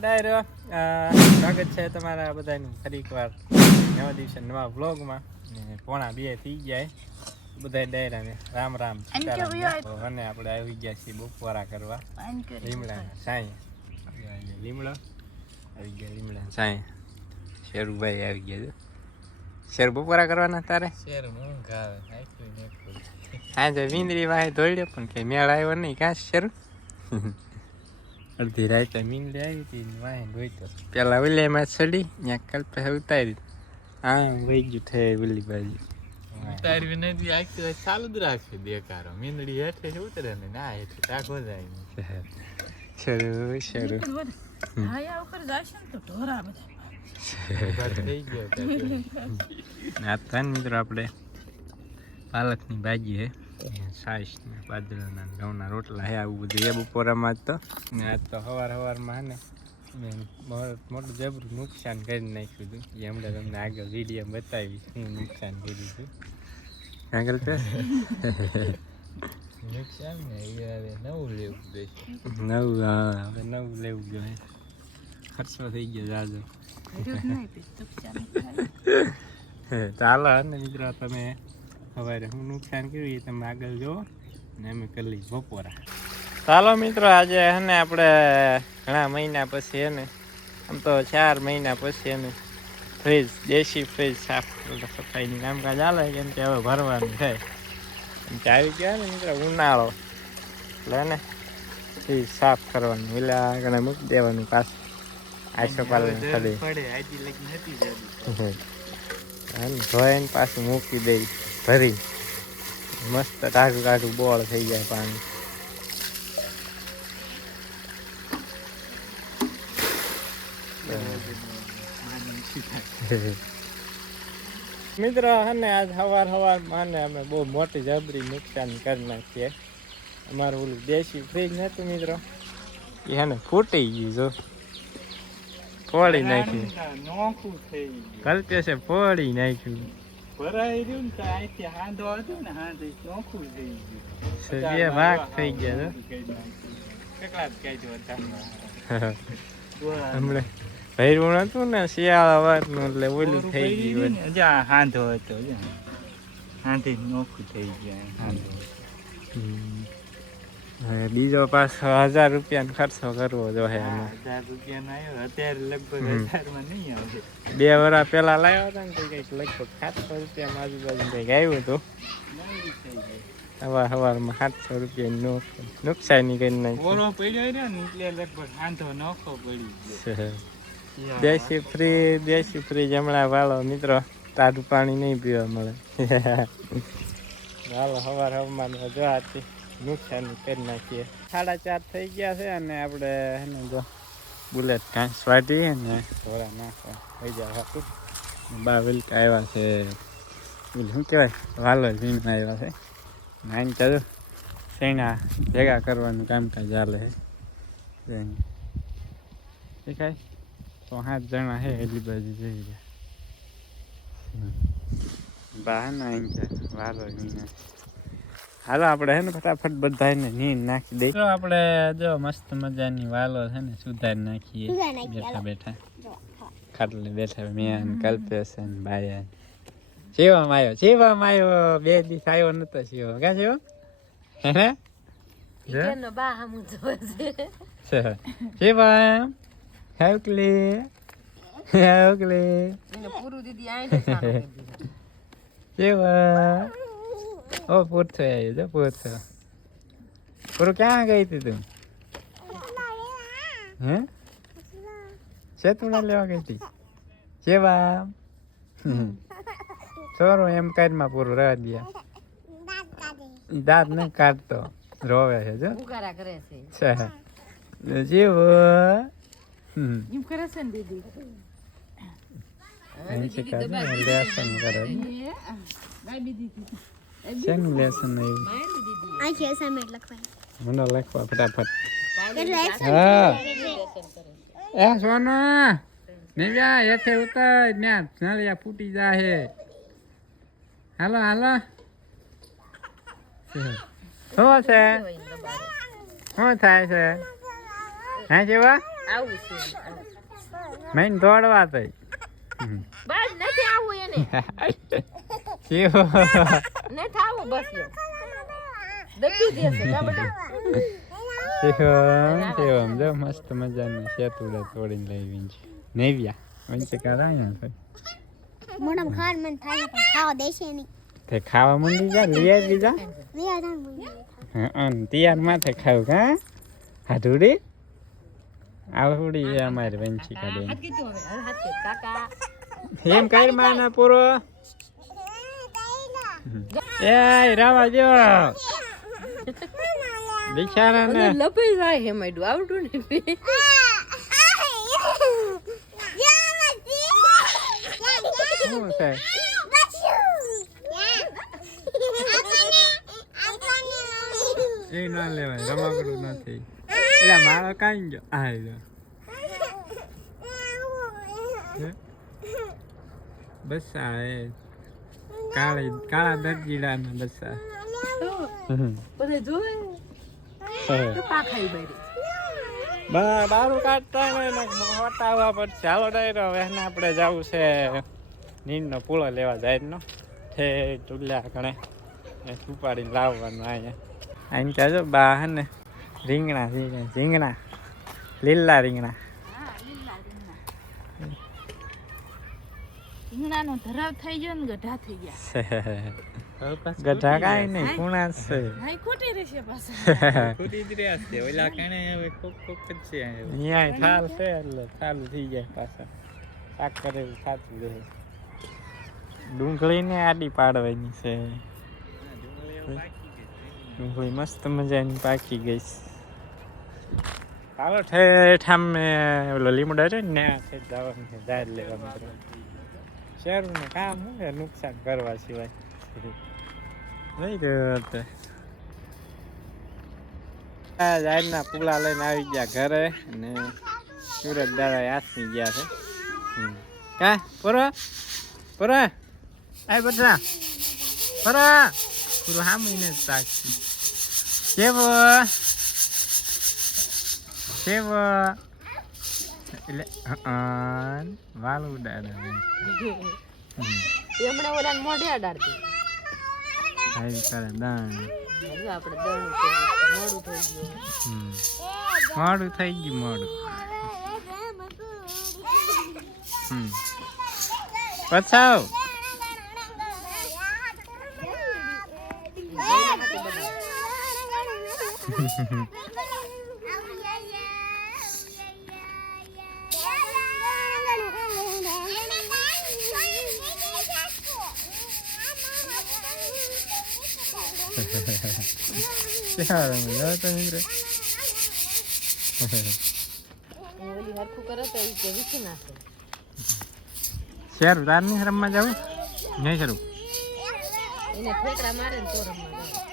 ડાયરો સ્વાગત છે તમારા બધાનું ફરી એકવાર નવા દિવસે નવા વ્લોગમાં. પોણા 2 થઈ જાય બધા ડાયરાને રામ રામ અને આપણે આવી ગયા છીએ બપોરા કરવા લીમડા સાંઈ. લીમડો આવી ગયા, લીમડા સાંઈ. શેરુભાઈ આવી ગયા. શેર બપોરા કરવાના તારે? શેર ઊંઘ આવે હા જો વીંદરી વાહે ધોડ્યો પણ કઈ મેળ આવ્યો નહીં. કાં શેર અડધી રાતે મીંડી આવી હતી વાહે ધોઈતો. પેલા ઓલીમાં ચડી ત્યાં કલ્પે ઉતારી હા વહી ગયું થે ઓલી બાજુ ઉતારવી નથી. આખી ચાલુ જ રાખશે બેકારો. મીંદડી હેઠે ઉતરે ને ના હેઠે ટાકો જાય. શરૂ શરૂ હાયા ઉપર જાશે ને તો ઢોરા બધા થઈ ગયો. નાતા મિત્રો આપણે પાલકની ભાજી હે, છાશ ને બાજરાના ઘઉંના રોટલા હે, આવું બધું એ બપોરામાં જ તો. ને આજ તો સવારમાં હે ને મોટું જબરું નુકસાન કરી નાખ્યું હતું. એ હમણાં તમને આગળ વિડીયો બતાવી શું નુકસાન કર્યું હતું. આગળ તો નુકસાન ને એ હવે નવું લેવું જોઈએ. નવું હા હવે નવું લેવું જોઈએ. ખર્ચો થઈ ગયો જાજો. ચાલો ને મિત્રો તમે સવારે હું નુકસાન કર્યું એ તમે આગળ જુઓ ને અમે કરી લઈએ બપોરા. ચાલો મિત્રો આજે હે ને આપણે ઘણા મહિના પછી હે ને આમ તો 4 મહિના પછી એને ફ્રીજ દેશી ફ્રીજ સાફ સફાઈની કામકાજ ચાલે કેમ કે હવે ભરવાનું થાય. કેમ કે આવી ગયા ને મિત્રો ઉનાળો એટલે ને ફ્રીજ સાફ કરવાનું ઓલા આગળ મૂકી દેવાનું પાછું આઈસોપાલન ખડી ધોઈને પાછું મૂકી દઈ ભરી મસ્ત ટાઢું ટાઢું બોળ થઈ જાય પાણી. મિત્રો હે ને આજ સવારમાં અમે બહુ મોટી જબરી નુકસાન કરી નાખીએ. અમારું ઓલું દેશી ફ્રીજ નતું મિત્રો એ હે ને ફૂટી ગયું. જો ફોડી નાખ્યું કલ્પે છે, ફોડી નાખ્યું. ભરાઈ રહ્યું ને અહીંથી હાંધો હતો ને હાંધી ચોખ્ખું થઈ ગયું. બે ભાગ થઈ ગયા. કેટલા જ કાઢ્યો હમણાં ભૈરું હતું ને શિયાળા વારનું એટલે ઓલું થઈ ગયું. જ્યાં હાંધો હતો હાંધી નોખું થઈ ગયા હાંધો. હવે બીજો પાછો 1000 રૂપિયાનો ખર્ચો કરવો જોઈએ. 1000 રૂપિયાનો આવ્યો અત્યારે લગભગ 1000માં નહીં આવે. 2 વર્ષ પહેલા લાવ્યો હતો ને તો કંઈક લગભગ 700 રૂપિયામાં આજુબાજુ કંઈક આવ્યું હતું. સવારમાં 700 રૂપિયાની નુકસાની કરી નાખી. ઓરો પડ્યો રહ્યો ને એટલે લગભગ હાંધો નોખો પડી ગયો. દેશી ફ્રીજ હમણાં વાળો મિત્રો તાજું પાણી નહીં પીવા મળે. હાલો સવારમાં જો આથી નુકસાની કરી નાખીએ. 4:30 થઈ ગયા છે અને આપણે એને જો બુલેટ ઘાસ વાટી ને થોડા નાખવા થઈ જાય હતું. બા વિલકા આવ્યા છે, શું કહેવાય વાલો ઝીણમાં આવ્યા છે. નાઈન ચાલો શેણા ભેગા કરવાનું કામકાજ ચાલે છે. દેખાય તો 7 જણા છે એટલી બાજુ જઈ ગયા. બા ના વાલો ઝીણા. હાલો આપણે હે ને ફટાફટ બધાને નીંદ નાખી દઈ. તો આપણે જો મસ્ત મજાની વાલો છે ને સુધારી નાખીએ. બેઠા બેઠા ખાટલે બેઠા મેં કલ્પેશ ને બાયા. શિવમ આવ્યો 2 દિવસ આવ્યો નતો. શિવ ક્યાં શિવ હે ઈકેનો બા હમુ જોશે. શિવમ હાવકલી એને પૂરું દીદી આઈને ચાલો દીધી. શિવમ ઓ પૂછો આવ્યો જો પૂછો પૂરું ક્યાં ગઈ હતી તું? હે શેતુડા લેવા ગઈ હતી? શિવમ છોરો એમ કાઢમાં પૂરું રહેવા દે. દાંત નહીં કાઢતો રોવે છે જો ઉગારા કરે છે. જીવ એમ કરે છે ને દીદી લેસન કરે. શેનું લેસન આવ્યું? મને લખવા ફટાફટ. હા એ સોના નિવ્યા એથે ઉતર ત્યાં નળિયા ફૂટી જાય. હાલો હાલો શું છે? શું થાય છે? હે જેવા આવું છે મેં દોડવા તો બસ નથી આવું એને કેવો નથી આવું બસ લો દબી દેશે કા બેટા કેવો જો મસ્ત મજાનું શેતુડા તોડીને લાવી છે નેવ્યા વંચે કરાયા છે મોઢામાં ખાર મન થાય પણ ખાવા દેશે નહીં તે ખાવા મંડી જા લઈ આવી જા રિયા જાન બોલી હા તૈયાર માથે ખાવ કા હાડુડી આવડી અમારી વંચી કાઢે હાથ કીધું હવે હાથ કે કાકા એમ કઈ માના પૂરો એ રાવા જો બિચારાને લપઈ જાય હે માડું આવડું ને શું છે એ ના લેવાય રમાકડું નથી એટલે મારો કાઈ ગયો આ બસ આ એ કાળા દરજીડાના બસ આ બધે જોવે પા ખાઈ બેરી બારું કાઢતા ને વટાવવા પડશે હાલો ડાયરો હવે આપણે જવું છે નીંદનો પૂળો લેવા જાય નો છે ચૂલ્યા કણે સુપાડીને લાવવાનું અહીંયા આઈને કહેજો બા હે ને રીંગણા રીંગણા લીલા રીંગણા રીંગણાનો ધરાવ થઈ ગયો ને ગઢા થઈ ગયા ગઢા કાંઈ નહીં કુણા છે હાઈ ખોટી રહેશે પાછા ખોટી જ રહ્યા છે ઓલા કાણે હવે કોક કોક જ છે અહીંયા થાલ છે એટલે ચાલુ થઈ જાય પાછા શાક કરેલું સાચું રહે ડુંગળીને આડી પાડવાની છે ડુંગળી મસ્ત મજાની પાકી ગઈ ચાલો ઠેઠ આમે ઓલો લીમડો છે ને ત્યાં જવાનું છે ઝાડ લેવા મિત્રો શહેરનું કામ હોય નુકસાન કરવા સિવાય નહીં રહ્યો ઝાડના પૂળા લઈને આવી ગયા ઘરે અને સુરત દાદા આસમી ગયા છે કા પૂરા પૂરા આય બધા પૂરા પૂરું સામીને જ તાકતી કેવો કેવો એટલે વાલ ઉડાડે એમણે ઓલાને મોઢે અડાડતી આવી કરે દાણ આપણે દળનું મોડું થઈ ગયું મોડું થઈ ગયું મોડું પછાવ ઓલી હરખું કરે તો એ કે વીખી નાખે શેર તાર નહીં રમવા જાવ નહીં શરૂ એને ઠેકડા મારે ને તો રમવા જાય